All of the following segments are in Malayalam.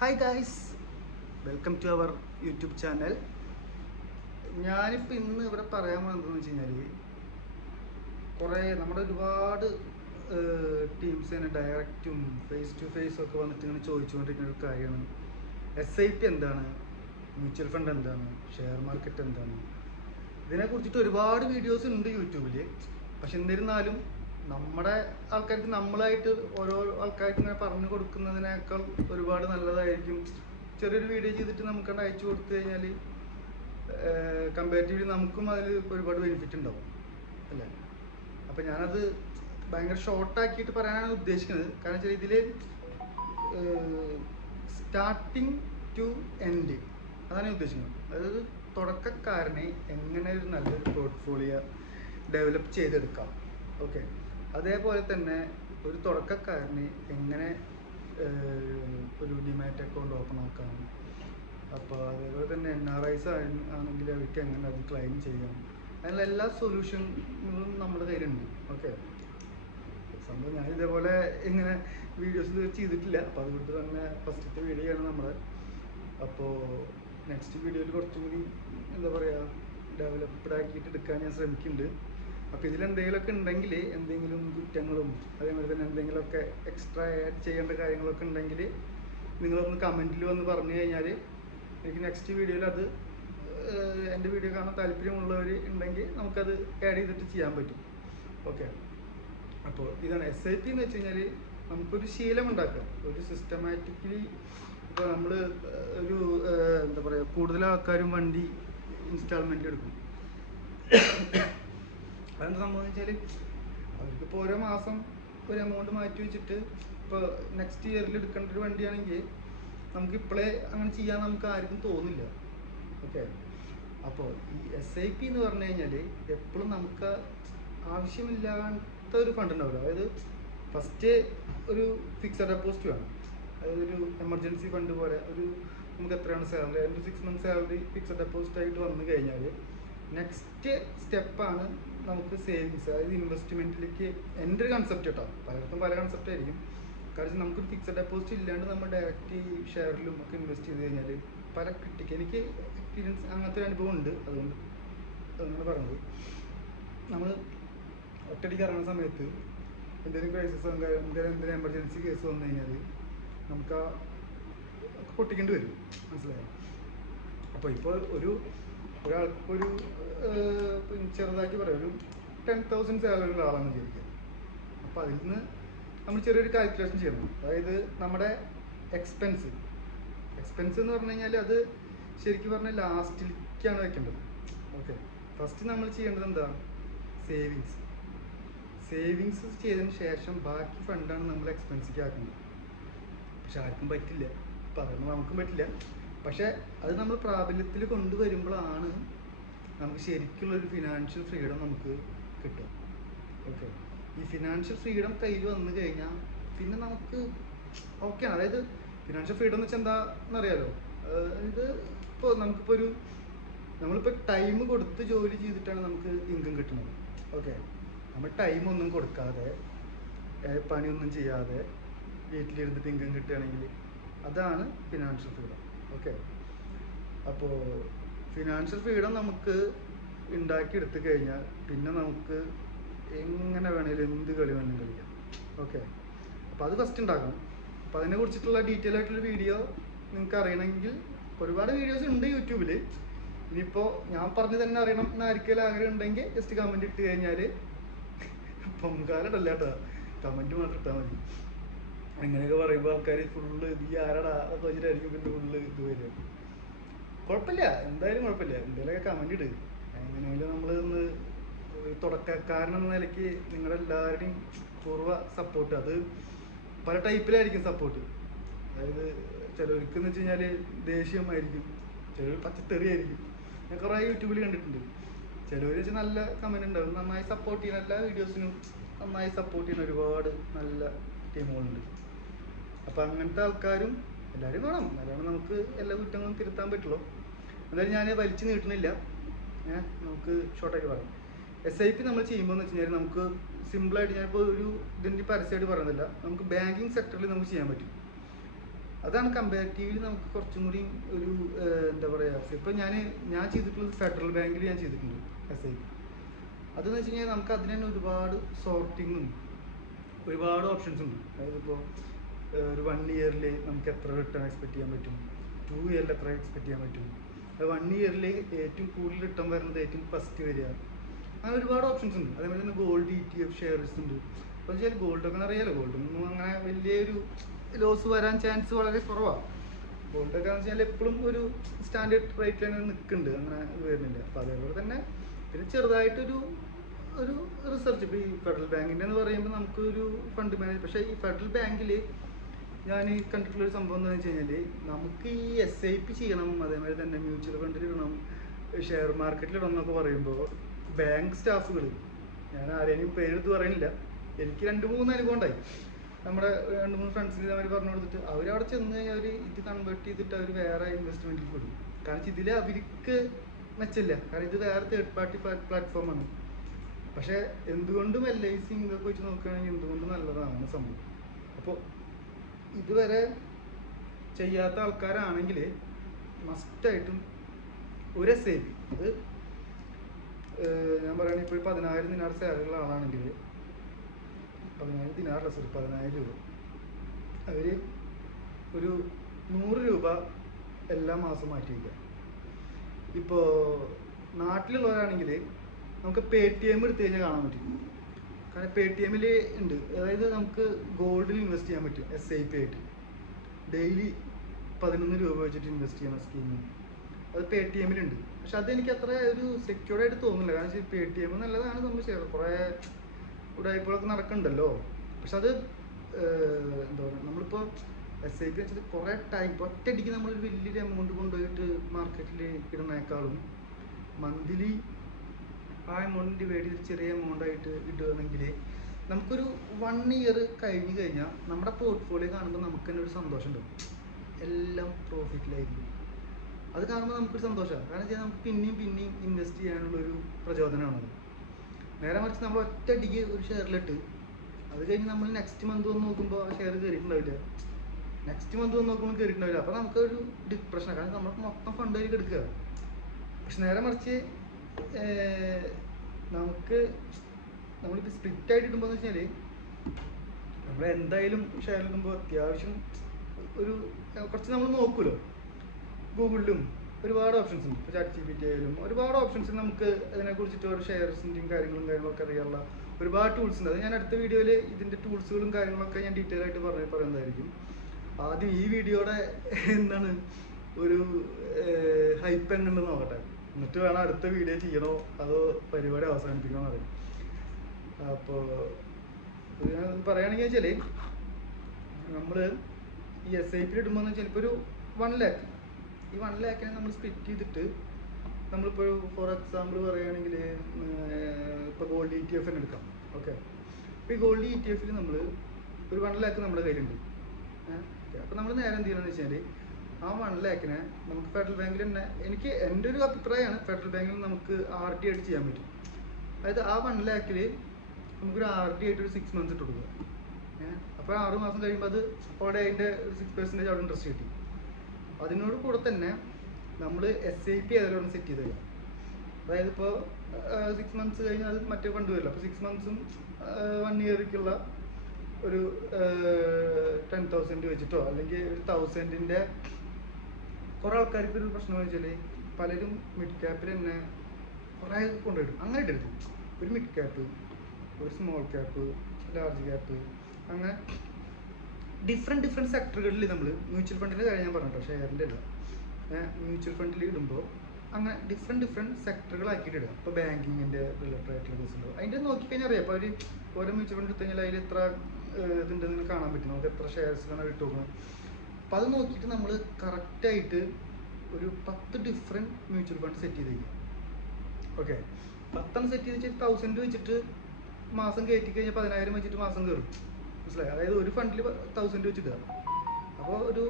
Hi guys, welcome to our YouTube channel. ഞാനിപ്പോൾ ഇന്ന് ഇവിടെ പറയാൻ വന്നതെന്ന് വെച്ച് കഴിഞ്ഞാൽ കുറേ നമ്മുടെ ഒരുപാട് ടീംസ് തന്നെ ഡയറക്റ്റും ഫേസ് ടു ഫേസും ഒക്കെ വന്നിട്ട് ഇങ്ങനെ ചോദിച്ചുകൊണ്ടിരിക്കുന്ന ഒരു കാര്യമാണ് SIP എന്താണ്, മ്യൂച്വൽ ഫണ്ട് എന്താണ്, ഷെയർ മാർക്കറ്റ് എന്താണ്. ഇതിനെക്കുറിച്ചിട്ട് ഒരുപാട് വീഡിയോസ് ഉണ്ട് യൂട്യൂബിൽ. പക്ഷെ എന്നിരുന്നാലും നമ്മുടെ ആൾക്കാർക്ക് നമ്മളായിട്ട് ഓരോ ആൾക്കാർക്ക് ഇങ്ങനെ പറഞ്ഞു കൊടുക്കുന്നതിനേക്കാൾ ഒരുപാട് നല്ലതായിരിക്കും ചെറിയൊരു വീഡിയോ ചെയ്തിട്ട് നമുക്കത് അയച്ചു കൊടുത്തു കഴിഞ്ഞാൽ കമ്പാരിറ്റീവ്ലി നമുക്കും അതിൽ ഒരുപാട് ബെനിഫിറ്റ് ഉണ്ടാവും അല്ലേ. അപ്പം ഞാനത് ഭയങ്കര ഷോർട്ടാക്കിയിട്ട് പറയാനാണ് ഉദ്ദേശിക്കുന്നത്. കാരണം വെച്ചാൽ ഇതിൽ സ്റ്റാർട്ടിങ് ടു എൻഡ് അതാണ് ഞാൻ ഉദ്ദേശിക്കുന്നത്. അതായത് തുടക്കക്കാരനെ എങ്ങനെ ഒരു നല്ലൊരു പോർട്ട്ഫോളിയോ ഡെവലപ്പ് ചെയ്തെടുക്കാം. ഓക്കെ, അതേപോലെ തന്നെ ഒരു തുടക്കക്കാരന് എങ്ങനെ ഒരു ഡിമാറ്റ് അക്കൗണ്ട് ഓപ്പൺ ആക്കാം. അപ്പോൾ അതേപോലെ തന്നെ NRIs ആണെങ്കിൽ അവർക്ക് എങ്ങനെ അത് ക്ലെയിം ചെയ്യാം. അതിനുള്ള എല്ലാ സൊല്യൂഷനുകളും നമ്മുടെ കയ്യിലുണ്ട്. ഓക്കെ, സംഭവം ഞാൻ ഇതേപോലെ ഇങ്ങനെ വീഡിയോസ് ചെയ്തിട്ടില്ല. അപ്പോൾ അതുകൊണ്ട് തന്നെ ഫസ്റ്റത്തെ വീഡിയോ ആണ് നമ്മുടെ. അപ്പോൾ നെക്സ്റ്റ് വീഡിയോയിൽ കുറച്ചും കൂടി എന്താ പറയുക ഡെവലപ്ഡ് ആക്കിയിട്ട് എടുക്കാൻ ഞാൻ ശ്രമിക്കുന്നുണ്ട്. അപ്പോൾ ഇതിലെന്തെങ്കിലുമൊക്കെ ഉണ്ടെങ്കിൽ, എന്തെങ്കിലും കുറ്റങ്ങളും അതേപോലെ തന്നെ എന്തെങ്കിലുമൊക്കെ എക്സ്ട്രാ ആഡ് ചെയ്യേണ്ട കാര്യങ്ങളൊക്കെ ഉണ്ടെങ്കിൽ നിങ്ങളൊന്ന് കമൻറ്റിൽ വന്ന് പറഞ്ഞു കഴിഞ്ഞാൽ എനിക്ക് നെക്സ്റ്റ് വീഡിയോയിൽ അത് എൻ്റെ വീഡിയോ കാണാൻ താല്പര്യമുള്ളവർ ഉണ്ടെങ്കിൽ നമുക്കത് ആഡ് ചെയ്തിട്ട് ചെയ്യാൻ പറ്റും. ഓക്കെ, അപ്പോൾ ഇതാണ് SIP എന്ന് വെച്ച് കഴിഞ്ഞാൽ നമുക്കൊരു ശീലം ഉണ്ടാക്കാം. ഒരു സിസ്റ്റമാറ്റിക്കലി ഇപ്പോൾ നമ്മൾ ഒരു എന്താ പറയുക കൂടുതൽ ആൾക്കാരും വണ്ടി ഇൻസ്റ്റാൾമെൻറ്റ് എടുക്കും. അതെന്താ സംഭവം എന്ന് വെച്ചാൽ അവർക്കിപ്പോൾ ഓരോ മാസം ഒരു എമൗണ്ട് മാറ്റി വെച്ചിട്ട് ഇപ്പോൾ നെക്സ്റ്റ് ഇയറിൽ എടുക്കേണ്ട ഒരു വണ്ടിയാണെങ്കിൽ നമുക്കിപ്പോഴേ അങ്ങനെ ചെയ്യാൻ നമുക്ക് ആർക്കും തോന്നില്ല. ഓക്കെ, അപ്പോൾ ഈ SIP എന്ന് പറഞ്ഞു കഴിഞ്ഞാൽ എപ്പോഴും നമുക്ക് ആവശ്യമില്ലാത്ത ഒരു ഫണ്ട് ഉണ്ടാവില്ല. അതായത് ഫസ്റ്റ് ഒരു ഫിക്സഡ് ഡെപ്പോസിറ്റ് വേണം. അതായത് ഒരു എമർജൻസി ഫണ്ട് പോലെ ഒരു നമുക്ക് എത്രയാണ് സാലറി, അതിൻ്റെ 6 months സാലറി ഫിക്സഡ് ഡെപ്പോസിറ്റ് ആയിട്ട് വന്നു കഴിഞ്ഞാൽ നെക്സ്റ്റ് സ്റ്റെപ്പാണ് നമുക്ക് സേവിങ്സ്, അതായത് ഇൻവെസ്റ്റ്മെൻറ്റിലേക്ക്. എൻ്റെ ഒരു കൺസെപ്റ്റ് കേട്ടോ, പലർക്കും പല കൺസെപ്റ്റ് ആയിരിക്കും. കാരണം നമുക്കൊരു ഫിക്സഡ് ഡെപ്പോസിറ്റ് ഇല്ലാണ്ട് നമ്മൾ ഡയറക്റ്റ് ഷെയറിലും ഒക്കെ ഇൻവെസ്റ്റ് ചെയ്ത് കഴിഞ്ഞാൽ പല കിട്ടിക്ക് എനിക്ക് എക്സ്പീരിയൻസ് അങ്ങനത്തെ ഒരു അനുഭവം ഉണ്ട്. അതുകൊണ്ട് അങ്ങനെ പറയുന്നത് നമ്മൾ ഒറ്റയടിക്ക് ഇറങ്ങുന്ന സമയത്ത് എന്തെങ്കിലും ക്രൈസിസോ എന്തെങ്കിലും എമർജൻസി കേസ് വന്നു കഴിഞ്ഞാൽ നമുക്ക് ആ പൊട്ടിക്കേണ്ടി വരും. മനസ്സിലായോ? അപ്പോൾ ഇപ്പോൾ ഒരാൾക്കൊരു ചെറുതാക്കി പറയാം, ഒരു 10,000 സാലറി ഉള്ള ആളാണെന്ന് വിചാരിക്കുക. അപ്പോൾ അതിൽ നിന്ന് നമ്മൾ ചെറിയൊരു കാൽക്കുലേഷൻ ചെയ്യണം. അതായത് നമ്മുടെ എക്സ്പെൻസ് എന്ന് പറഞ്ഞു കഴിഞ്ഞാൽ അത് ശരിക്കും പറഞ്ഞാൽ ലാസ്റ്റിലേക്കാണ് വെക്കേണ്ടത്. ഓക്കെ, ഫസ്റ്റ് നമ്മൾ ചെയ്യേണ്ടത് എന്താ, സേവിങ്സ് ചെയ്തതിന് ശേഷം ബാക്കി ഫണ്ടാണ് നമ്മൾ എക്സ്പെൻസിലേക്ക് ആക്കുന്നത്. പക്ഷെ ആർക്കും പറ്റില്ല, പറയുന്നത് നമുക്കും പറ്റില്ല. പക്ഷെ അത് നമ്മൾ പ്രാബല്യത്തിൽ കൊണ്ടുവരുമ്പോഴാണ് നമുക്ക് ശരിക്കുള്ളൊരു ഫിനാൻഷ്യൽ ഫ്രീഡം നമുക്ക് കിട്ടും. ഓക്കെ, ഈ ഫിനാൻഷ്യൽ ഫ്രീഡം കയ്യിൽ വന്നു കഴിഞ്ഞാൽ പിന്നെ നമുക്ക് ഓക്കെയാണ്. അതായത് ഫിനാൻഷ്യൽ ഫ്രീഡം എന്ന് വെച്ചാൽ എന്താണെന്നറിയാലോ. ഇത് ഇപ്പോൾ നമ്മളിപ്പോൾ ടൈം കൊടുത്ത് ജോലി ചെയ്തിട്ടാണ് നമുക്ക് ഇൻകം കിട്ടുന്നത്. ഓക്കെ, നമ്മൾ ടൈമൊന്നും കൊടുക്കാതെ പണിയൊന്നും ചെയ്യാതെ വീട്ടിലിരുന്നിട്ട് ഇൻകം കിട്ടുകയാണെങ്കിൽ അതാണ് ഫിനാൻഷ്യൽ ഫ്രീഡം. ഓക്കെ, അപ്പോൾ ഫിനാൻഷ്യൽ ഫ്രീഡം നമുക്ക് ഉണ്ടാക്കിയെടുത്ത് കഴിഞ്ഞാൽ പിന്നെ നമുക്ക് എങ്ങനെ വേണേലും എന്ത് കളി വേണമെങ്കിലും കളിക്കാം. ഓക്കെ, അപ്പോൾ അത് ഫസ്റ്റ് ഉണ്ടാക്കണം. അപ്പോൾ അതിനെ കുറിച്ചിട്ടുള്ള ഡീറ്റെയിൽ ആയിട്ടുള്ള വീഡിയോ നിങ്ങൾക്ക് അറിയണമെങ്കിൽ ഒരുപാട് വീഡിയോസ് ഉണ്ട് യൂട്യൂബിൽ. ഇനിയിപ്പോൾ ഞാൻ പറഞ്ഞ് തന്നെ അറിയണം എന്നായിരിക്കും ആഗ്രഹം ഉണ്ടെങ്കിൽ ജസ്റ്റ് കമൻറ്റ് ഇട്ട് കഴിഞ്ഞാൽ പൊങ്കാലിടല്ല കേട്ടോ, കമൻറ്റ് മാത്രം ഇട്ടാൽ മതി. അങ്ങനെയൊക്കെ പറയുമ്പോൾ ആൾക്കാർ ഫുള്ള് ഈ ആരടാ അതൊക്കെ വെച്ചിട്ടായിരിക്കും പിന്നെ ഫുള്ള് ഇത് വരിക. കുഴപ്പമില്ല, എന്തായാലും കുഴപ്പമില്ല, എന്തെങ്കിലുമൊക്കെ കമൻറ്റ് ഇട്. എങ്ങനെയായാലും നമ്മളൊന്ന് തുടക്കക്കാരനെന്ന നിലയ്ക്ക് നിങ്ങളെല്ലാവരുടെയും പൂർവ്വ സപ്പോർട്ട്, അത് പല ടൈപ്പിലായിരിക്കും സപ്പോർട്ട്. അതായത് ചിലർക്ക് എന്ന് വെച്ച് കഴിഞ്ഞാൽ ദേഷ്യമായിരിക്കും, ചിലർ പച്ചത്തെറിയായിരിക്കും. ഞാൻ കുറേ യൂട്യൂബിൽ കണ്ടിട്ടുണ്ട്. ചിലവർ വെച്ച് നല്ല കമൻറ്റ് ഉണ്ടാവും, നന്നായി സപ്പോർട്ട് ചെയ്യുന്ന എല്ലാ വീഡിയോസിനും നന്നായി സപ്പോർട്ട് ചെയ്യുന്ന ഒരുപാട് നല്ല ടീമുകളുണ്ട്. അപ്പോൾ അങ്ങനത്തെ ആൾക്കാരും എല്ലാവരും വേണം, അതാണ് നമുക്ക് എല്ലാ കുറ്റങ്ങളും തിരുത്താൻ പറ്റുള്ളൂ. എന്തായാലും ഞാൻ വലിച്ചു നീട്ടുന്നില്ല, നമുക്ക് ഷോർട്ടാക്കി പറയാം. SIP നമ്മൾ ചെയ്യുമ്പോൾ എന്ന് വെച്ച് കഴിഞ്ഞാൽ നമുക്ക് സിമ്പിളായിട്ട്, ഞാനിപ്പോൾ ഇതിൻ്റെ പരസ്യമായിട്ട് പറയുന്നില്ല, നമുക്ക് ബാങ്കിങ് സെക്ടറിൽ നമുക്ക് ചെയ്യാൻ പറ്റും. അതാണ് കമ്പാരിറ്റീവ്ലി നമുക്ക് കുറച്ചും കൂടി ഒരു എന്താ പറയുക. ഇപ്പം ഞാൻ ചെയ്തിട്ടുള്ളത് ഫെഡറൽ ബാങ്കിൽ ഞാൻ ചെയ്തിട്ടുണ്ട് SIP. അതെന്ന് വെച്ച് കഴിഞ്ഞാൽ നമുക്ക് അതിന് തന്നെ ഒരുപാട് സോർട്ടിങ്ങും ഒരുപാട് ഓപ്ഷൻസ് ഉണ്ട്. അതായത് ഇപ്പോൾ ഒരു 1 ഇയറിൽ നമുക്ക് എത്ര റിട്ടേൺ എക്സ്പെക്ട് ചെയ്യാൻ പറ്റും, 2 ഇയറിൽ എത്ര എക്സ്പെക്ട് ചെയ്യാൻ പറ്റും, 1 ഇയറിൽ ഏറ്റവും കൂടുതൽ റിട്ടേൺ വരുന്നത് ഏറ്റവും ഫസ്റ്റ് വരിക, അങ്ങനെ ഒരുപാട് ഓപ്ഷൻസ് ഉണ്ട്. അതേപോലെ തന്നെ ഗോൾഡ് ETF ഷെയർസ് ഉണ്ട്. അപ്പോൾ വെച്ചാൽ ഗോൾഡൊക്കെ അറിയാലോ, ഗോൾഡൊന്നും അങ്ങനെ വലിയൊരു ലോസ് വരാൻ ചാൻസ് വളരെ കുറവാണ്. ഗോൾഡൊക്കെ എന്ന് വെച്ചാൽ എപ്പോഴും ഒരു സ്റ്റാൻഡേർഡ് റേറ്റിൽ തന്നെ നിൽക്കുന്നുണ്ട്, അങ്ങനെ വരുന്നില്ല. അപ്പോൾ അതേപോലെ തന്നെ പിന്നെ ചെറുതായിട്ടൊരു റിസർച്ച്. ഇപ്പോൾ ഈ ഫെഡറൽ ബാങ്കിൻ്റെ എന്ന് പറയുമ്പോൾ നമുക്കൊരു ഫണ്ട് മാനേജ്, പക്ഷേ ഈ ഫെഡറൽ ബാങ്കിൽ ഞാൻ കണ്ടിട്ടുള്ളൊരു സംഭവം എന്താണെന്ന് വെച്ച് കഴിഞ്ഞാൽ നമുക്ക് ഈ SIP ചെയ്യണം, അതേമാതിരി തന്നെ മ്യൂച്വൽ ഫണ്ടിലിടണം, ഷെയർ മാർക്കറ്റിലിടണം എന്നൊക്കെ പറയുമ്പോൾ ബാങ്ക് സ്റ്റാഫുകൾ, ഞാൻ ആരെയും പേരെടുത്ത് പറയുന്നില്ല, എനിക്ക് 2-3 അനുഭവം ഉണ്ടായി. നമ്മുടെ 2-3 ഫ്രണ്ട്സിന് അവർ പറഞ്ഞു കൊടുത്തിട്ട് അവരവിടെ ചെന്ന് കഴിഞ്ഞാൽ അവർ ഇത് കൺവേർട്ട് ചെയ്തിട്ട് അവർ വേറെ ഇൻവെസ്റ്റ്മെൻറ്റിൽ കൊടുക്കും. കാരണം ഇതിൽ അവർക്ക് മെച്ചമില്ല, കാരണം ഇത് വേറെ തേർഡ് പാർട്ടി പ്ലാറ്റ്ഫോമാണ്. പക്ഷേ എന്തുകൊണ്ടും LIC ഇതൊക്കെ വെച്ച് നോക്കുകയാണെങ്കിൽ എന്തുകൊണ്ടും നല്ലതാണ് സംഭവം. അപ്പോൾ ഇതുവരെ ചെയ്യാത്ത ആൾക്കാരാണെങ്കിൽ മസ്റ്റായിട്ടും ഒരു SIP, അത് ഞാൻ പറയുകയാണെങ്കിൽ ഇപ്പോൾ 10,000 ദിനാർ സാലറിയുള്ള ആളാണെങ്കിൽ 10,000 ദിനാറല്ല, 10,000 രൂപ അവർ ഒരു 100 രൂപ എല്ലാ മാസം മാറ്റി വയ്ക്കുക. ഇപ്പോൾ നാട്ടിലുള്ളവരാണെങ്കിൽ നമുക്ക് Paytm എടുത്തു കഴിഞ്ഞാൽ കാണാൻ പറ്റും. കാരണം Paytm ഉണ്ട്, അതായത് നമുക്ക് ഗോൾഡിൽ ഇൻവെസ്റ്റ് ചെയ്യാൻ പറ്റും SIP ആയിട്ട്. ഡെയിലി 11 രൂപ വെച്ചിട്ട് ഇൻവെസ്റ്റ് ചെയ്യണം സ്കീം, അത് Paytm ഉണ്ട്. പക്ഷെ അതെനിക്ക് അത്ര ഒരു സെക്യൂർഡ് ആയിട്ട് തോന്നുന്നില്ല. കാരണം Paytm നല്ലതാണ്, നമ്മൾ ചെയ്യാറ് കുറേ ഉടായ്പകളൊക്കെ നടക്കുന്നുണ്ടല്ലോ. പക്ഷെ അത് എന്താ പറയുക, നമ്മളിപ്പോൾ SIP വെച്ചിട്ട് കുറേ ടൈം ഒറ്റയടിക്ക് നമ്മളൊരു വലിയൊരു എമൗണ്ട് കൊണ്ടുപോയിട്ട് മാർക്കറ്റിൽ ഇടുന്നേക്കാളും മന്ത്ലി ആ എമൗണ്ട് ഡിവൈഡ് ചെയ്ത് ചെറിയ എമൗണ്ട് ആയിട്ട് ഇടുകയാണെങ്കിൽ നമുക്കൊരു 1 ഇയർ കഴിഞ്ഞ് കഴിഞ്ഞാൽ നമ്മുടെ പോർട്ട്ഫോളിയോ കാണുമ്പോൾ നമുക്ക് തന്നെ ഒരു സന്തോഷം ഉണ്ടാവും, എല്ലാം പ്രോഫിറ്റിലായിരിക്കും. അത് കാണുമ്പോൾ നമുക്കൊരു സന്തോഷമാണ്. കാരണം വെച്ചാൽ നമുക്ക് പിന്നെയും ഇൻവെസ്റ്റ് ചെയ്യാനുള്ളൊരു പ്രചോദനമാണത്. നേരെ മറിച്ച് നമ്മൾ ഒറ്റയടിക്ക് ഒരു ഷെയറിലിട്ട് അത് കഴിഞ്ഞ് നമ്മൾ നെക്സ്റ്റ് മന്ത് വന്ന് നോക്കുമ്പോൾ ആ ഷെയർ കയറിയിട്ടുണ്ടാവില്ല, നെക്സ്റ്റ് മന്ത് വന്ന് നോക്കുമ്പോൾ കയറിയിട്ടുണ്ടാവില്ല. അപ്പോൾ നമുക്കൊരു ഡിപ്രഷനാണ്, കാരണം നമുക്ക് മൊത്തം ഫണ്ട് ആയിട്ട് എടുക്കുക. പക്ഷെ നേരെ മറിച്ച് നമ്മളിപ്പോൾ സ്പ്ലിറ്റ് ആയിട്ട് ഇടുമ്പോൾ എന്ന് വെച്ചാൽ നമ്മൾ എന്തായാലും ഷെയർ ഇടുമ്പോൾ അത്യാവശ്യം ഒരു കുറച്ച് നമ്മൾ നോക്കുമല്ലോ. ഗൂഗിളിലും ഒരുപാട് ഓപ്ഷൻസ് ഉണ്ട്, ഇപ്പോൾ ChatGPT ആയാലും ഒരുപാട് ഓപ്ഷൻസ് നമുക്ക് അതിനെക്കുറിച്ചിട്ട് ഓരോ ഷെയർസിൻ്റെയും കാര്യങ്ങളൊക്കെ അറിയാനുള്ള ഒരുപാട് ടൂൾസ് ഉണ്ട്. അത് ഞാൻ അടുത്ത വീഡിയോയിൽ ഇതിൻ്റെ ടൂൾസുകളും കാര്യങ്ങളൊക്കെ ഞാൻ ഡീറ്റെയിൽ ആയിട്ട് പറയുന്നതായിരിക്കും. ആദ്യം ഈ വീഡിയോയുടെ എന്താണ് ഒരു ഹൈപ്പ് എങ്ങനെയുണ്ടെന്ന് നോക്കട്ടെ, എന്നിട്ട് വേണം അടുത്ത വീഡിയോ ചെയ്യണോ അതോ പരിപാടി അവസാനിപ്പിക്കണോ എന്നറിയാം. അപ്പോൾ ഞാൻ പറയുകയാണെങ്കിൽ വെച്ചാൽ നമ്മൾ ഈ SIP ഇടുമ്പോൾ എന്ന് വെച്ചാൽ ഇപ്പോൾ ഒരു 1 lakh, ഈ 1 lakhനെ നമ്മൾ സ്പ്ലിറ്റ് ചെയ്തിട്ട് നമ്മളിപ്പോൾ ഫോർ എക്സാമ്പിൾ പറയുകയാണെങ്കിൽ ഇപ്പോൾ ഗോൾഡ് ETF തന്നെ എടുക്കാം. ഓക്കെ, ഇപ്പോൾ ഈ ഗോൾഡ് ETF നമ്മൾ ഒരു 1 lakh നമ്മുടെ കയ്യിലുണ്ട്. അപ്പോൾ നമ്മൾ നേരെ എന്ത് ചെയ്യണമെന്ന് വെച്ചാൽ ആ 1 lakhനെ നമുക്ക് ഫെഡറൽ ബാങ്കിൽ തന്നെ, എൻ്റെ ഒരു അഭിപ്രായമാണ്, ഫെഡറൽ ബാങ്കിൽ നമുക്ക് RD ആയിട്ട് ചെയ്യാൻ പറ്റും. അതായത് ആ 1 lakhൽ നമുക്കൊരു RD ആയിട്ട് ഒരു 6 months ഇട്ട് കൊടുക്കുക. അപ്പോൾ 6 മാസം കഴിയുമ്പോൾ അത് അവിടെ അതിൻ്റെ 6% അവിടെ ഇൻട്രസ്റ്റ് കിട്ടി. അതിനോട് കൂടെ തന്നെ നമ്മൾ SIP ഏതെങ്കിലും സെറ്റ് ചെയ്ത് തരാം. അതായത് ഇപ്പോൾ 6 months കഴിഞ്ഞാൽ അത് മറ്റേ ഫണ്ട് വരില്ല. അപ്പോൾ 6 months 1 ഇയറിലേക്കുള്ള ഒരു 10,000 വെച്ചിട്ടോ അല്ലെങ്കിൽ ഒരു 1,000-ൻ്റെ കുറേ ആൾക്കാർക്ക് ഒരു പ്രശ്നം എന്ന് വെച്ചാൽ പലരും മിഡ് ക്യാപ്പിൽ തന്നെ കുറേ കൊണ്ടുവരും. അങ്ങനെ ഇട്ടെടുക്കും, ഒരു മിഡ് ക്യാപ്പ്, ഒരു സ്മോൾ ക്യാപ്പ്, ലാർജ് ക്യാപ്പ്, അങ്ങനെ ഡിഫറെൻറ്റ് സെക്ടറുകളിൽ നമ്മൾ മ്യൂച്വൽ ഫണ്ടിൻ്റെ കാര്യം ഞാൻ പറഞ്ഞിട്ടോ, ഷെയറിൻ്റെ അല്ല, മ്യൂച്വൽ ഫണ്ടിൽ ഇടുമ്പോൾ അങ്ങനെ ഡിഫറെൻറ്റ് സെക്ടറുകളാക്കിയിട്ട് ഇടുക. ഇപ്പോൾ ബാങ്കിങ്ങിൻ്റെ റിലേറ്റഡ് ആയിട്ടുള്ള കേസ് ഉണ്ടാവും, അതിൻ്റെ നോക്കിക്കഴിഞ്ഞാൽ അറിയാം. അപ്പോൾ അവർ ഓരോ മ്യൂച്വൽ ഫണ്ട് എടുത്തു കഴിഞ്ഞാൽ അതിൽ എത്ര ഇതുണ്ടെന്ന് കാണാൻ പറ്റും, നമുക്ക് എത്ര ഷെയർസിലാണ് ഇട്ട് നോക്കുന്നത്. അപ്പോൾ അത് നോക്കിയിട്ട് നമ്മൾ കറക്റ്റായിട്ട് ഒരു 10 ഡിഫറെൻറ്റ് മ്യൂച്വൽ ഫണ്ട് സെറ്റ് ചെയ്ത് വയ്ക്കുക. ഓക്കെ, 10 സെറ്റ് ചെയ്ത് വെച്ചിട്ട് 1,000 വെച്ചിട്ട് മാസം കയറ്റി കഴിഞ്ഞാൽ 10,000 വെച്ചിട്ട് മാസം കയറും, മനസ്സിലായി? അതായത് ഒരു ഫണ്ടിൽ 1,000 വെച്ചിട്ട്, അപ്പോൾ ഒരു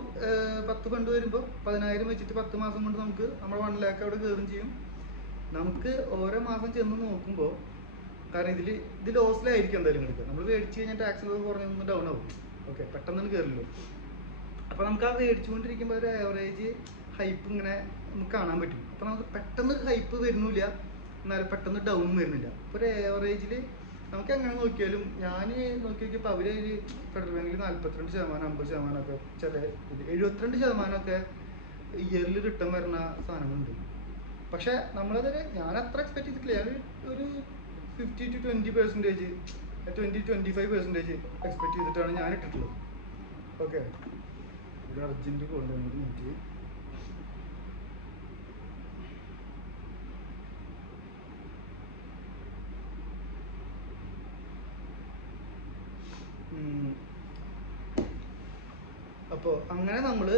10 ഫണ്ട് വരുമ്പോൾ 10,000 വെച്ചിട്ട് 10 മാസം കൊണ്ട് നമുക്ക് നമ്മുടെ 1 lakh അവിടെ കയറും ചെയ്യും. നമുക്ക് ഓരോ മാസം ചെന്ന് നോക്കുമ്പോൾ, കാരണം ഇത് ലോസിലായിരിക്കും എന്തായാലും എടുക്കുക. നമ്മൾ മേടിച്ച് കഴിഞ്ഞാൽ ടാക്സ് കുറഞ്ഞൊന്നും ഡൗൺ ആവും. ഓക്കെ, പെട്ടെന്ന് കയറില്ലോ. അപ്പോൾ നമുക്ക് ആ മേടിച്ചുകൊണ്ടിരിക്കുമ്പോൾ ഒരു ആവറേജ് ഹൈപ്പ് ഇങ്ങനെ നമുക്ക് കാണാൻ പറ്റും. അപ്പോൾ നമുക്ക് പെട്ടെന്ന് ഹൈപ്പ് വരുന്നില്ല, എന്നാലും പെട്ടെന്ന് ഡൗണും വരുന്നില്ല. അപ്പോൾ ഒരു ആവറേജിൽ നമുക്ക് എങ്ങനെ നോക്കിയാലും, ഞാൻ നോക്കി നോക്കിയപ്പോൾ അവർ ഫെഡറൽ ബാങ്കിൽ 42%, 50% ഒക്കെ, ചില 72% ഇയറിൽ റിട്ടേൺ വരുന്ന സാധനങ്ങളുണ്ട്. പക്ഷെ നമ്മളതൊരു ഞാൻ അത്ര എക്സ്പെക്ട് ചെയ്തിട്ടില്ല. ഞാൻ ഒരു 50 to 20%, 20-25% എക്സ്പെക്ട് ചെയ്തിട്ടാണ് ഞാൻ ഇട്ടിട്ടുള്ളത്. ഓക്കെ, ഒരു അർജൻറ്റ് കോൾ ഒരു മിനിറ്റ്. അപ്പോൾ അങ്ങനെ നമ്മൾ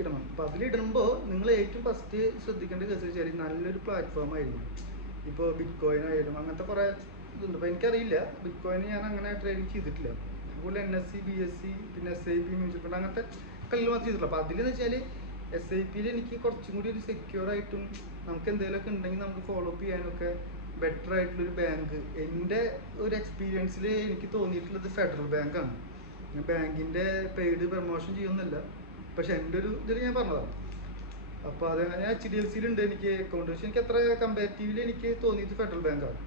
ഇടണം. അപ്പോൾ അതിലിടുമ്പോൾ നിങ്ങൾ ഏറ്റവും ഫസ്റ്റ് ശ്രദ്ധിക്കേണ്ട കേസ് വെച്ചാൽ നല്ലൊരു പ്ലാറ്റ്ഫോം ആയിരുന്നു. ഇപ്പോൾ ബിറ്റ് കോയിൻ ആയാലും അങ്ങനത്തെ കുറേ ഇതുണ്ട്. അപ്പോൾ എനിക്കറിയില്ല, ബിറ്റ് കോയിൻ ഞാൻ അങ്ങനെ ട്രേഡിങ് ചെയ്തിട്ടില്ല. അതുപോലെ NSE, BSE, പിന്നെ SIP, മ്യൂച്വൽ ഫണ്ട് അങ്ങനത്തെ കളിൽ മാത്രമേ ചെയ്തിട്ടുള്ളൂ. അപ്പോൾ അതിലെന്ന് വെച്ചാൽ SIP-ൽ എനിക്ക് കുറച്ചും കൂടി ഒരു സെക്യൂർ ആയിട്ടും നമുക്ക് എന്തെങ്കിലുമൊക്കെ ഉണ്ടെങ്കിൽ നമുക്ക് ഫോളോ അപ്പ് ചെയ്യാനൊക്കെ ബെറ്റർ ആയിട്ടുള്ളൊരു ബാങ്ക് എൻ്റെ ഒരു എക്സ്പീരിയൻസിൽ എനിക്ക് തോന്നിയിട്ടുള്ളത് ഫെഡറൽ ബാങ്കാണ്. ഞാൻ ബാങ്കിൻ്റെ പെയ്ഡ് പ്രൊമോഷൻ ചെയ്യുന്നില്ല, പക്ഷെ എൻ്റെ ഒരു ഇതിൽ ഞാൻ പറഞ്ഞതാണ്. അപ്പോൾ അത് ഞാൻ HDFC-യിലുണ്ട് എനിക്ക് അക്കൗണ്ട്. പക്ഷെ എനിക്ക് അത്ര കമ്പാരിറ്റീവ്ലി എനിക്ക് തോന്നിയത് ഫെഡറൽ ബാങ്കാണ്.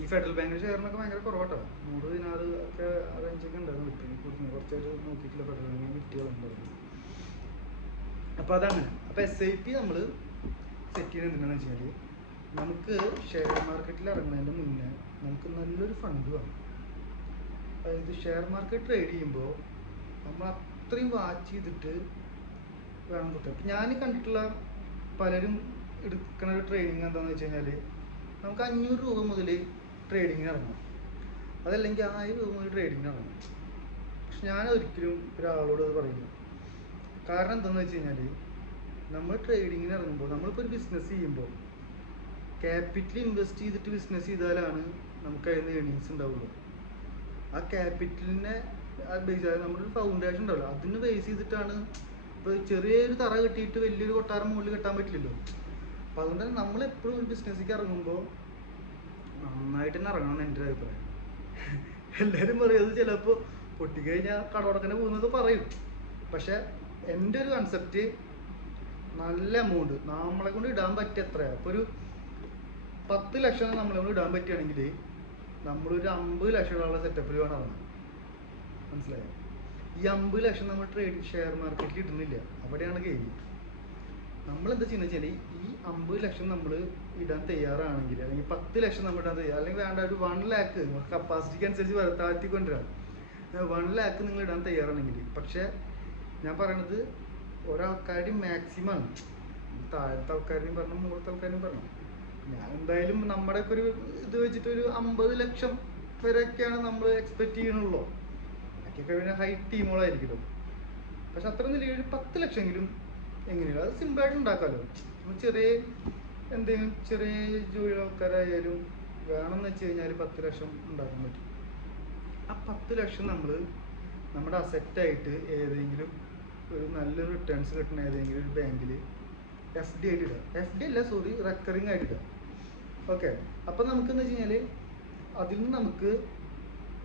ഈ ഫെഡറൽ ബാങ്കിൻ്റെ ഷെയറിനൊക്കെ ഭയങ്കര കുറവാട്ടോ, 100-16 ഒക്കെ റേഞ്ചൊക്കെ ഉണ്ടായിരുന്നു. വിറ്റ് കുറച്ചായിട്ട് നോക്കിയിട്ടില്ല, ഫെഡറൽ ബാങ്കിൽ വിറ്റുകളുണ്ടായിരുന്നു. അപ്പോൾ അതങ്ങനെ. അപ്പോൾ SIP നമ്മൾ സെറ്റ് ചെയ്യുന്നത് എന്തിനാണെന്ന് വെച്ചാൽ, നമുക്ക് ഷെയർ മാർക്കറ്റിൽ ഇറങ്ങുന്നതിൻ്റെ മുന്നേ നമുക്ക് നല്ലൊരു ഫണ്ട് വേണം. അതായത് ഷെയർ മാർക്കറ്റ് ട്രേഡ് ചെയ്യുമ്പോൾ നമ്മൾ അത്രയും വാച്ച് ചെയ്തിട്ട് വേണം കിട്ടുക. ഇപ്പം ഞാൻ കണ്ടിട്ടുള്ള പലരും എടുക്കുന്ന ഒരു ട്രേഡിങ് എന്താണെന്ന് വെച്ച് കഴിഞ്ഞാൽ, നമുക്ക് 500 രൂപ മുതൽ ട്രേഡിങ്ങിന് ഇറങ്ങണം, അതല്ലെങ്കിൽ 1000 രൂപ മുതൽ ട്രേഡിങ്ങിന് ഇറങ്ങണം. പക്ഷെ ഞാനൊരിക്കലും ഒരാളോട് അത് പറയില്ല. കാരണം എന്താണെന്ന് വെച്ച് കഴിഞ്ഞാൽ, നമ്മൾ ട്രേഡിങ്ങിന് ഇറങ്ങുമ്പോൾ നമ്മളിപ്പോൾ ഒരു ബിസിനസ് ചെയ്യുമ്പോൾ ക്യാപിറ്റൽ ഇൻവെസ്റ്റ് ചെയ്തിട്ട് ബിസിനസ് ചെയ്താലാണ് നമുക്ക് അതിന് ഏർണിങ്സ് ഉണ്ടാവുള്ളൂ. ആ ക്യാപിറ്റലിനെ ബേസ് ചെയ്ത് നമ്മളൊരു ഫൗണ്ടേഷൻ ഉണ്ടാവില്ല, അതിന് ബേസ് ചെയ്തിട്ടാണ്. ഇപ്പോൾ ചെറിയൊരു തറ കെട്ടിയിട്ട് വലിയൊരു കൊട്ടാരം മുകളിൽ കെട്ടാൻ പറ്റില്ലല്ലോ. അപ്പോൾ അതുകൊണ്ട് തന്നെ നമ്മളെപ്പോഴും ഒരു ബിസിനസ്സിലേക്ക് ഇറങ്ങുമ്പോൾ നന്നായിട്ട് തന്നെ ഇറങ്ങണം എന്ന് എൻ്റെ ഒരു അഭിപ്രായം. എല്ലാവരും പറയുന്നത് ചിലപ്പോൾ പൊട്ടിക്കഴിഞ്ഞാൽ കടവടക്കനെ പോകുന്നത് പറയും. പക്ഷെ എൻ്റെ ഒരു കൺസെപ്റ്റ്, നല്ല എമൗണ്ട് നമ്മളെ കൊണ്ട് ഇടാൻ പറ്റിയ എത്രയാണ്. അപ്പോൾ ഒരു 10 ലക്ഷം നമ്മളെ കൊണ്ട് ഇടാൻ പറ്റുകയാണെങ്കിൽ നമ്മളൊരു 50 ലക്ഷം രൂപയുള്ള സെറ്റപ്പിൽ വേണം ഇറങ്ങാൻ. മനസ്സിലായോ? ഈ 50 ലക്ഷം നമ്മൾ ഷെയർ മാർക്കറ്റിൽ ഇടുന്നില്ല, അവിടെയാണ് ഗെയിം. നമ്മളെന്താ ചെയ്യുന്നത് വെച്ചാൽ, ഈ 50 ലക്ഷം നമ്മൾ ഇടാൻ തയ്യാറാണെങ്കിൽ, അല്ലെങ്കിൽ 10 ലക്ഷം നമ്മൾ ഇടാൻ തയ്യാറ്, അല്ലെങ്കിൽ വേണ്ട ഒരു 1 ലാക്ക് കപ്പാസിറ്റിക്ക് അനുസരിച്ച് താഴ്ത്തിക്കൊണ്ടിരാം. 1 ലാക്ക് നിങ്ങൾ ഇടാൻ തയ്യാറാണെങ്കിൽ, പക്ഷെ ഞാൻ പറയണത് ഒരാൾക്കാരുടെയും മാക്സിമം ആണ്. താഴത്തെ ആൾക്കാരെയും പറഞ്ഞു, മുകളിലത്തെ ആൾക്കാരെയും പറഞ്ഞു. ഞാൻ എന്തായാലും നമ്മുടെ ഒക്കെ ഒരു ഇത് വെച്ചിട്ട് ഒരു 50 ലക്ഷം വരെയൊക്കെയാണ് നമ്മൾ എക്സ്പെക്ട് ചെയ്യണുള്ളൂ. ബാക്കിയൊക്കെ പിന്നെ ഹൈ ടീമുകളായിരിക്കുമല്ലോ. പക്ഷെ അത്ര നില ഒരു 10 ലക്ഷമെങ്കിലും എങ്ങനെയാണ് അത് സിമ്പിളായിട്ട് ഉണ്ടാക്കാമല്ലോ. ചെറിയ എന്തെങ്കിലും ചെറിയ ജോലി ആൾക്കാരായാലും വേണമെന്ന് വെച്ച് കഴിഞ്ഞാൽ 10 ലക്ഷം ഉണ്ടാക്കാൻ പറ്റും. ആ 10 ലക്ഷം നമ്മൾ നമ്മുടെ അസെറ്റായിട്ട് ഏതെങ്കിലും ഒരു നല്ലൊരു റിട്ടേൺസ് കിട്ടുന്ന ഏതെങ്കിലും ഒരു ബാങ്കിൽ FD ആയിട്ട് ഇടുക. FD അല്ല, സോറി, റെക്കറിങ് ആയിട്ട് ഇടുക. ഓക്കെ. അപ്പം നമുക്കെന്ന് വെച്ച് കഴിഞ്ഞാൽ അതിൽ നിന്ന് നമുക്ക്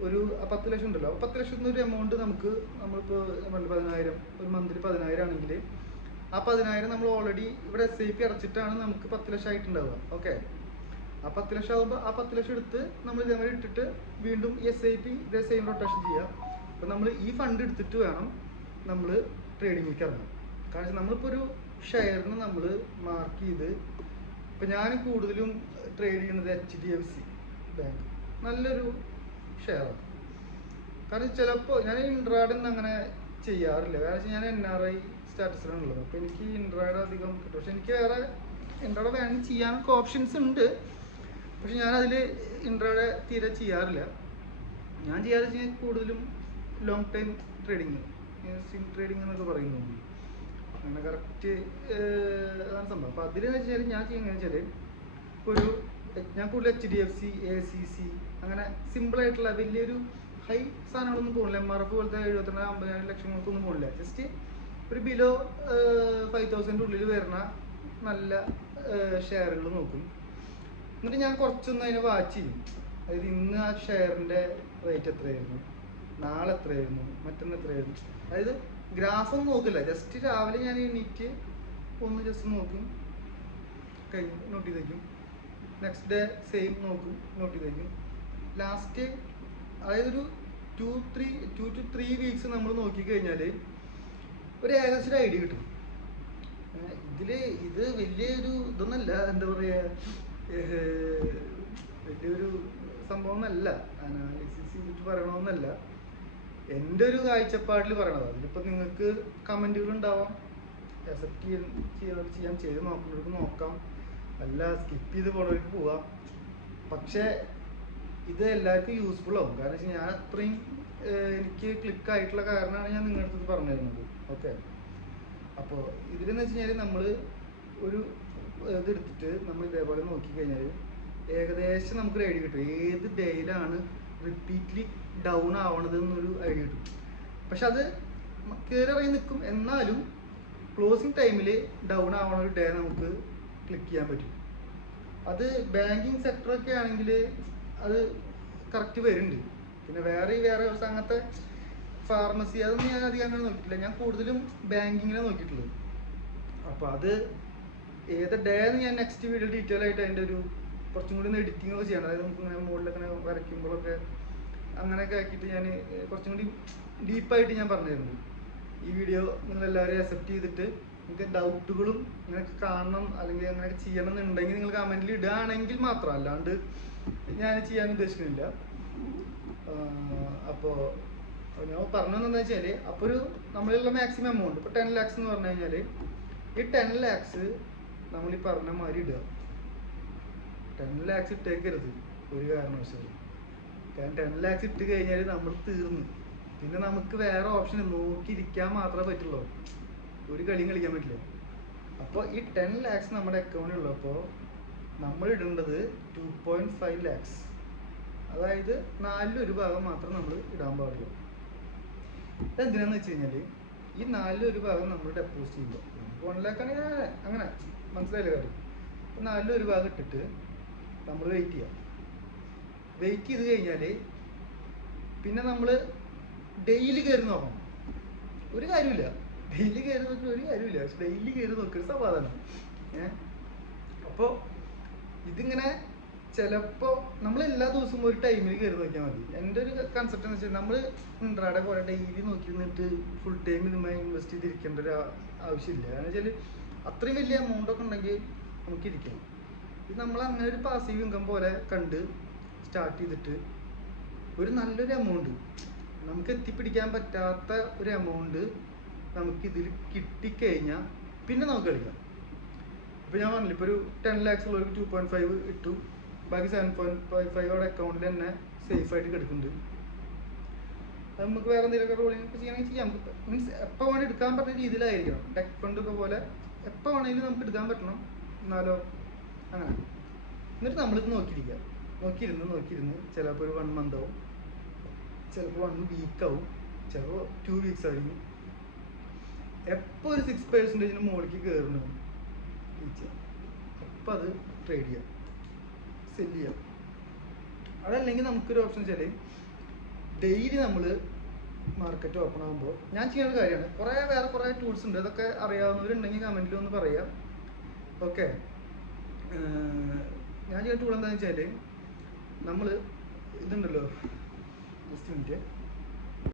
ഒരു 10 ലക്ഷം ഉണ്ടല്ലോ, 10 ലക്ഷത്തിന് ഒരു എമൗണ്ട് നമുക്ക്, നമ്മളിപ്പോൾ 10,000 ഒരു മന്തിൽ 10,000 ആണെങ്കിൽ ആ 10,000 നമ്മൾ ഓൾറെഡി ഇവിടെ SIP അടച്ചിട്ടാണ് നമുക്ക് 10 ലക്ഷം ആയിട്ടുണ്ടാവുക. ഓക്കെ. ആ 10 ലക്ഷം ആകുമ്പോൾ ആ 10 ലക്ഷം എടുത്ത് നമ്മൾ ഇതേമാതിരി ഇട്ടിട്ട് വീണ്ടും ഈ SIP ഇതേ സെയിം റൊട്ടേഷൻ ചെയ്യുക. അപ്പോൾ നമ്മൾ ഈ ഫണ്ട് എടുത്തിട്ട് വേണം നമ്മൾ ട്രേഡിങ്ങിലേക്ക് ഇറങ്ങാം. കാരണം നമ്മളിപ്പോൾ ഒരു ഷെയറിന് നമ്മൾ മാർക്ക് ചെയ്ത്, ഇപ്പം ഞാൻ കൂടുതലും ട്രേഡ് ചെയ്യുന്നത് HDFC ബാങ്ക്, നല്ലൊരു ഷെയറാണ്. കാരണം ചിലപ്പോൾ ഞാൻ ഇൻട്രാഡൊന്നും അങ്ങനെ ചെയ്യാറില്ല. കാരണം വെച്ചാൽ ഞാൻ NRI സ്റ്റാറ്റസിലാണുള്ളത്. അപ്പോൾ എനിക്ക് ഇൻട്രാഡ് അധികം കിട്ടും. പക്ഷെ എനിക്ക് വേറെ ഇൻട്രാഡ് വേണമെങ്കിൽ ചെയ്യാനൊക്കെ ഓപ്ഷൻസ് ഉണ്ട്. പക്ഷെ ഞാനതിൽ ഇൻട്രാഡ് തീരെ ചെയ്യാറില്ല. ഞാൻ ചെയ്യാതെ വെച്ച് കഴിഞ്ഞാൽ കൂടുതലും long time trading, swing trading എന്നൊക്കെ പറയുന്നു. അങ്ങനെ കറക്റ്റ് അതാണ് സംഭവം. അപ്പോൾ അതിലെന്ന് വെച്ചാൽ ഞാൻ ചെയ്യുന്നതെന്ന് വെച്ചാൽ, ഇപ്പോൾ ഒരു ഞാൻ കൂടുതൽ HDFC, ACC അങ്ങനെ സിമ്പിളായിട്ടുള്ള വലിയൊരു ഹൈ സാധനങ്ങളൊന്നും പോകില്ല. MRF പോലത്തെ 72-50 ലക്ഷങ്ങൾക്കൊന്നും പോകില്ല. ജസ്റ്റ് ഒരു ബിലോ 5,000 ഉള്ളിൽ വരുന്ന നല്ല ഷെയറുകൾ നോക്കും. എന്നിട്ട് ഞാൻ കുറച്ചൊന്ന് അതിനെ വാച്ച് ചെയ്യും. അതായത് ഇന്ന് ആ ഷെയറിൻ്റെ റേറ്റ് എത്രയായിരുന്നു, നാളെ എത്രയായിരുന്നു, മറ്റൊന്ന് എത്രയായിരുന്നു. അതായത് ഗ്രാഫൊന്നും നോക്കില്ല, ജസ്റ്റ് രാവിലെ ഞാൻ എണീറ്റ് ഒന്ന് ജസ്റ്റ് നോക്കും, കഴിഞ്ഞു നോട്ട് ചെയ്ത് വയ്ക്കും. നെക്സ്റ്റ് ഡേ സെയിം നോക്കും, നോട്ട് ചെയ്ത് വയ്ക്കും. ലാസ്റ്റ് അതായത് ഒരു 2 to 3 വീക്സ് നമ്മൾ നോക്കിക്കഴിഞ്ഞാൽ ഒരു ഏകദേശം ഒരു ഐഡിയ കിട്ടും. ഇത് വലിയൊരു ഇതൊന്നല്ല, എന്താ പറയുക, വലിയൊരു സംഭവം എന്നല്ല, അനാലിസിസ് ചെയ്തിട്ട് പറയണമെന്നല്ല, എൻ്റെ ഒരു കാഴ്ചപ്പാടിൽ പറയണത്. അതിലിപ്പോൾ നിങ്ങൾക്ക് കമൻറ്റുകൾ ഉണ്ടാവാം, അക്സെപ്റ്റ് ചെയ്യാൻ ചെയ്ത് നോക്കുന്നവർക്ക് നോക്കാം, അല്ല സ്കിപ്പ് ചെയ്ത് പോണവർക്ക് പോവാം. പക്ഷേ ഇത് എല്ലാവർക്കും യൂസ്ഫുൾ ആവും. കാരണം വെച്ചാൽ ഞാൻ അത്രയും എനിക്ക് ക്ലിക്കായിട്ടുള്ള കാരണമാണ് ഞാൻ നിങ്ങളുടെ അടുത്ത് പറഞ്ഞു തരുന്നത്. ഓക്കെ, അപ്പോൾ ഇതിലെന്ന് വെച്ച് കഴിഞ്ഞാൽ നമ്മൾ ഒരു ഇതെടുത്തിട്ട് നമ്മൾ ഇതേപോലെ നോക്കിക്കഴിഞ്ഞാൽ ഏകദേശം നമുക്കൊരു ഐഡിയ കിട്ടും ഏത് ഡേയിലാണ് റിപ്പീറ്റ്ലി ഡൗൺ ആവണത് എന്നൊരു ഐഡിയ കിട്ടും. പക്ഷെ അത് കയറി നിൽക്കും, എന്നാലും ക്ലോസിങ് ടൈമിൽ ഡൗൺ ആവണ ഒരു ഡേ നമുക്ക് ക്ലിക്ക് ചെയ്യാൻ പറ്റും. അത് ബാങ്കിങ് സെക്ടറൊക്കെ ആണെങ്കിൽ അത് കറക്റ്റ് വരുന്നുണ്ട്. പിന്നെ വേറെ ദിവസം അങ്ങനത്തെ ഫാർമസി അതൊന്നും ഞാൻ അധികം അങ്ങനെ നോക്കിയിട്ടില്ല. ഞാൻ കൂടുതലും ബാങ്കിങ്ങിനെ നോക്കിയിട്ടുള്ളത്. അപ്പോൾ അത് ഏത് ഡേ എന്ന് ഞാൻ നെക്സ്റ്റ് വീഡിയോ ഡീറ്റെയിൽ ആയിട്ട് അതിൻ്റെ ഒരു കുറച്ചും കൂടി ഒന്ന് എഡിറ്റിംഗ് ഒക്കെ ചെയ്യണം. അതായത് നമുക്ക് ഇങ്ങനെ മുകളിലൊക്കെ വരയ്ക്കുമ്പോഴൊക്കെ അങ്ങനെയൊക്കെ ആക്കിയിട്ട് ഞാൻ കുറച്ചും കൂടി ഡീപ്പായിട്ട് ഞാൻ പറഞ്ഞു തരുന്നുണ്ട്. ഈ വീഡിയോ നിങ്ങളെല്ലാവരും അക്സെപ്റ്റ് ചെയ്തിട്ട് നിങ്ങൾക്ക് ഡൗട്ടുകളും ഇങ്ങനെയൊക്കെ കാണണം അല്ലെങ്കിൽ അങ്ങനെയൊക്കെ ചെയ്യണം എന്നുണ്ടെങ്കിൽ നിങ്ങൾ കമൻറ്റിൽ ഇടുകയാണെങ്കിൽ മാത്രം, അല്ലാണ്ട് ഞാൻ ചെയ്യാൻ ഉദ്ദേശിക്കുന്നില്ല. അപ്പോൾ ഞാൻ പറഞ്ഞതെന്ന് വെച്ചാൽ, അപ്പോൾ ഒരു നമ്മളുള്ള മാക്സിമം എമൗണ്ട് ഇപ്പോൾ 10 lakhs എന്ന് പറഞ്ഞു കഴിഞ്ഞാൽ ഈ 10 lakhs നമ്മൾ ഈ പറഞ്ഞ മാതിരി ഇടുക. 10 lakhs ഇട്ടേക്കരുത് ഒരു കാരണവശാലും. കാരണം 10 lakhs ഇട്ട് കഴിഞ്ഞാൽ നമ്മൾ തീർന്നു. പിന്നെ നമുക്ക് വേറെ ഓപ്ഷൻ നോക്കിയിരിക്കാൻ മാത്രമേ പറ്റുള്ളൂ, ഒരു കളിയും കളിക്കാൻ പറ്റില്ല. അപ്പോൾ ഈ 10 lakhs നമ്മുടെ അക്കൗണ്ടിൽ ഉള്ളപ്പോൾ നമ്മൾ ഇടേണ്ടത് 2.5 lakhs, അതായത് 4 ഭാഗം മാത്രം നമ്മൾ ഇടാൻ പാടുള്ളൂ. ഇതെന്തിനാന്ന് വെച്ച് കഴിഞ്ഞാൽ ഈ 4 ഭാഗം നമ്മൾ ഡെപ്പോസിറ്റ് ചെയ്യുമ്പോൾ 1 lakh ആണെങ്കിൽ അങ്ങനെ മനസ്സിലായില്ല കാര്യം. അപ്പോൾ 4 ഭാഗം ഇട്ടിട്ട് നമ്മൾ വെയിറ്റ് ചെയ്യാം. വെയിറ്റ് ചെയ്ത് കഴിഞ്ഞാൽ പിന്നെ നമ്മൾ ഡെയിലി കയറി നോക്കണം. ഒരു കാര്യമില്ല, ഡെയിലി കയറി നോക്കി ഒരു കാര്യമില്ല, പക്ഷെ ഡെയിലി കയറി നോക്കിയൊരു സമാധാനം. അപ്പോൾ ഇതിങ്ങനെ ചിലപ്പോൾ നമ്മൾ എല്ലാ ദിവസവും ഒരു ടൈമിൽ കയറി നോക്കിയാൽ മതി. എൻ്റെ ഒരു കൺസെപ്റ്റ് എന്ന് വെച്ചാൽ നമ്മൾ ഇൻട്രാഡേ പോലെ ഡെയിലി നോക്കിയിരുന്നിട്ട് ഫുൾ ടൈം ഇതുമായി ഇൻവെസ്റ്റ് ചെയ്തിരിക്കേണ്ട ഒരു ആവശ്യമില്ല. കാരണം വെച്ചാൽ അത്രയും വലിയ എമൗണ്ടൊക്കെ ഉണ്ടെങ്കിൽ നമുക്കിരിക്കാം. ഇത് നമ്മൾ അങ്ങനെ ഒരു പാസീവ് ഇൻകം പോലെ കണ്ട് സ്റ്റാർട്ട് ചെയ്തിട്ട് ഒരു നല്ലൊരു എമൗണ്ട്, നമുക്ക് എത്തിപ്പിടിക്കാൻ പറ്റാത്ത ഒരു എമൗണ്ട് നമുക്കിതിൽ കിട്ടിക്കഴിഞ്ഞാൽ പിന്നെ നമുക്ക് കളിക്കാം. ഇപ്പോൾ ഞാൻ പറഞ്ഞില്ല, ഇപ്പോൾ ഒരു 10 lakhs ഉള്ളവർക്ക് 2.5 ഇട്ടു, ബാക്കി 7.5 അവിടെ അക്കൗണ്ടിൽ തന്നെ സേഫായിട്ട് കിടക്കുന്നുണ്ട്. അത് നമുക്ക് വേറെ എന്തെങ്കിലുമൊക്കെ റോളിങ് ചെയ്യണമെങ്കിൽ ചെയ്യാം. മീൻസ് എപ്പോൾ വേണമെങ്കിൽ എടുക്കാൻ പറ്റുന്ന രീതിയിലായിരിക്കണം. ടെക് ഫണ്ടൊക്കെ പോലെ എപ്പോൾ വേണമെങ്കിലും നമുക്ക് എടുക്കാൻ പറ്റണം. എന്നാലോ അങ്ങനെ എന്നിട്ട് നമ്മളിത് നോക്കിയിരുന്ന് ചിലപ്പോൾ ഒരു 1 month ആവും, ചിലപ്പോൾ 1 week ആവും, ചിലപ്പോൾ 2 weeks ആയിരിക്കും. എപ്പോൾ ഒരു 6% മുകളിലേക്ക് കയറുന്നു അപ്പം അത് ട്രേഡ് ചെയ്യാം, സെല് ചെയ്യാം. അതല്ലെങ്കിൽ നമുക്കൊരു ഓപ്ഷൻ വെച്ചാൽ ഡെയിലി നമ്മൾ മാർക്കറ്റ് ഓപ്പൺ ആകുമ്പോൾ ഞാൻ ചെയ്യുന്ന കാര്യമാണ്. വേറെ കുറേ ടൂൾസ് ഉണ്ട്, അതൊക്കെ അറിയാവുന്നവരുണ്ടെങ്കിൽ കമൻറ്റിൽ ഒന്ന് പറയാം. ഓക്കെ, ഞാൻ ചെയ്യുന്ന ടൂൾ എന്താണെന്ന് വെച്ചാൽ നമ്മൾ ഇതുണ്ടല്ലോ, ജസ്റ്റ് മിനിറ്റ്,